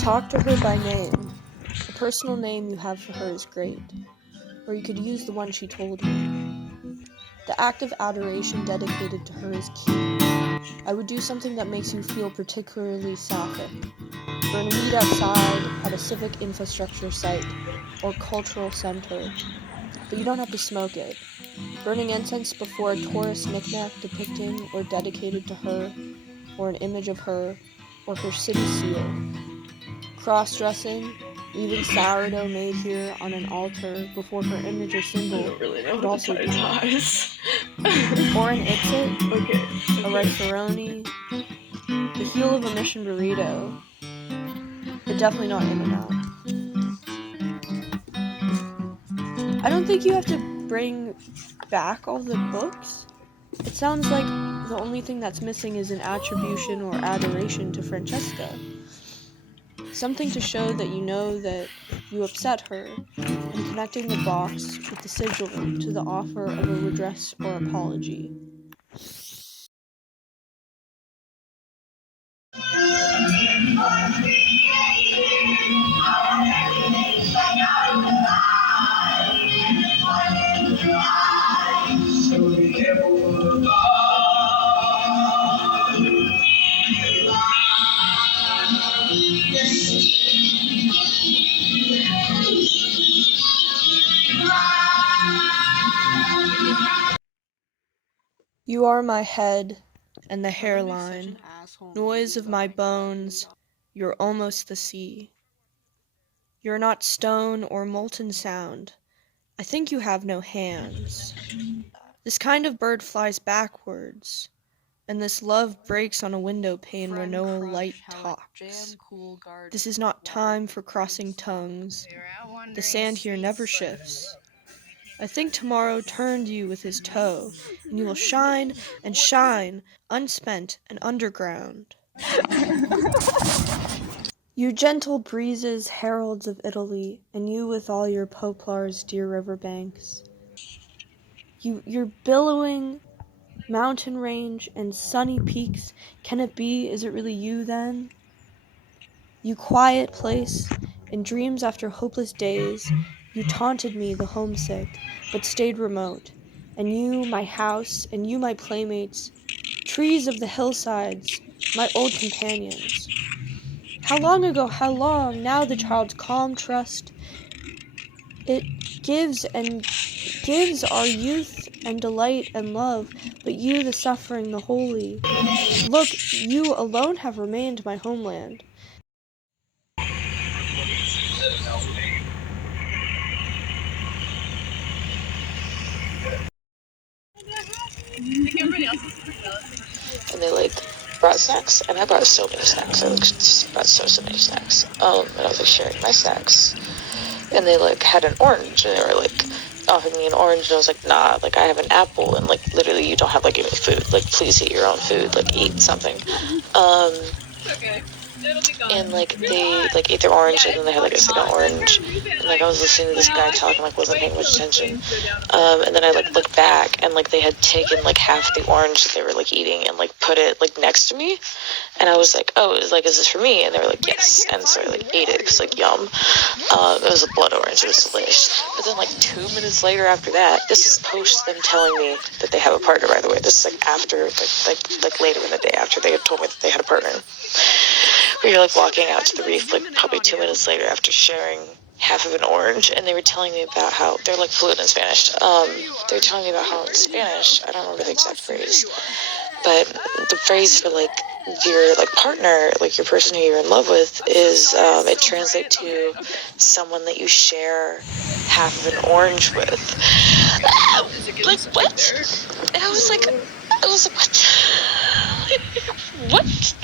Talk to her by name. The personal name you have for her is great. Or you could use the one she told me. The act of adoration dedicated to her is key. I would do something that makes you feel particularly sapphic. Burn weed outside at a civic infrastructure site or cultural center. But you don't have to smoke it. Burning incense before a tourist knickknack depicting or dedicated to her, or an image of her, or her city seal. Cross-dressing, leaving sourdough made here on an altar before her image or symbol would also be nice. Or an Ixit, a rice-a-roni, the heel of a mission burrito, but definitely not In-N-Out. I don't think you have to bring back all the books. It sounds like the only thing that's missing is an attribution or adoration to Francesca. Something to show that you know that you upset her, and connecting the box with the sigil to the offer of a redress or apology. You are my head and the hairline, noise of my bones, you're almost the sea. You're not stone or molten sound. I think you have no hands. This kind of bird flies backwards, and this love breaks on a window pane where no light talks. This is not time for crossing tongues. The sand here never shifts. I think tomorrow turned you with his toe, and you will shine and shine, unspent and underground. You gentle breezes, heralds of Italy, and you with all your poplars, dear riverbanks. Your billowing mountain range and sunny peaks, can it be, is it really you then? You quiet place, in dreams after hopeless days, you taunted me, the homesick, but stayed remote. And you, my house, and you, my playmates, trees of the hillsides, my old companions. How long ago, how long, now the child's calm trust, it gives our youth and delight and love, but you, the suffering, the holy. Look, you alone have remained my homeland. And they like brought snacks, and I brought so many snacks. I like brought so many snacks. And I was like sharing my snacks, and they like had an orange, and they were like offering me an orange, and I was like, nah, like I have an apple, and like literally you don't have like any food. Like please eat your own food. Like eat something. Okay. It'll be gone. And like they like ate their orange, and then they had like a second orange, and like I was listening to this guy talk and like wasn't paying much attention, and then I like looked back, and like they had taken like half the orange that they were like eating and like put it like next to me, and I was like, oh, is this for me? And they were like, yes. And so I like ate it because like yum. It was a blood orange, it was delicious. But then like 2 minutes later after that, this is post them telling me that they have a partner, by the way. This is like after like later in the day after they had told me that they had a partner. We were like walking out to the reef like probably 2 minutes later after sharing half of an orange, and they were telling me about how they're like fluent in Spanish. They were telling me about how in Spanish, I don't remember the exact phrase, but the phrase for like your like partner, like your person who you're in love with, is it translates to someone that you share half of an orange with. Like what? And I was like, what? What?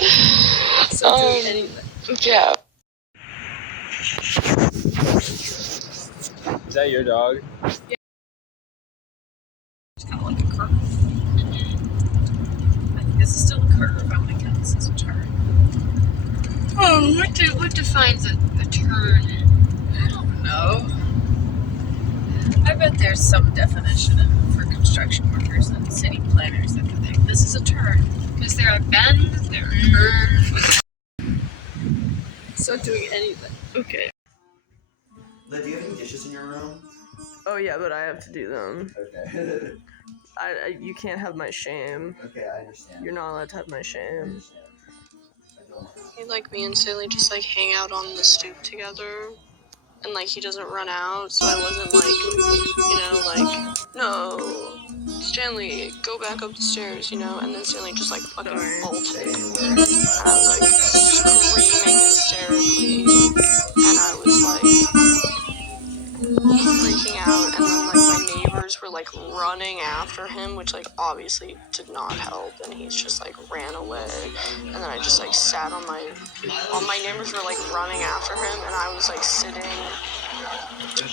Yeah. Is that your dog? Yeah. It's kind of like a curve. I think this is still a curve. I'm gonna count this as a turn. Oh, what defines a turn? I don't know. I bet there's some definition for construction workers and city planners that they think this is a turn. Is there a bend? Is there a curve? not doing anything. Okay. Liv, do you have any dishes in your room? Oh yeah, but I have to do them. Okay. You can't have my shame. Okay, I understand. You're not allowed to have my I shame. understand. I don't. He, like, me and Stanley just, like, hang out on the stoop together. And, like, he doesn't run out, so I wasn't, like, no, Stanley, go back up the stairs, you know? And then Stanley just, like, fucking bolted. And I was, like, screaming hysterically. And I was, like, freaking out. And then, like, my neighbors were, like, running after him, which, like, obviously did not help. And he's just, like, ran away. And then I just, like, sat on my neighbors were, like, running after him. And I was, like, sitting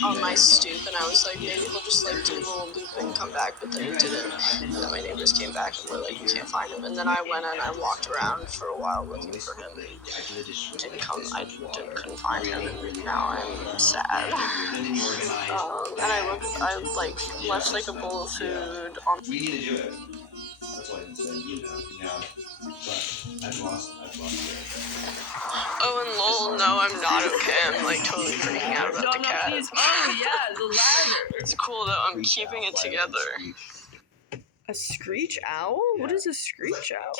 on my stoop, and I was like, maybe he'll just like do a little loop and come back, but then he didn't. And then my neighbors came back and were like, you can't find him. And then I went and I walked around for a while looking for him. Couldn't find him, and now I'm sad. And I like left like a bowl of food on. We need to do it. That's why I'm saying, you know. But I've lost it. Oh, and lol, no, I'm not okay. I'm like totally freaking out about the cat. Oh yeah, the ladder. It's cool though. I'm keeping it together. A screech owl? What is a screech owl?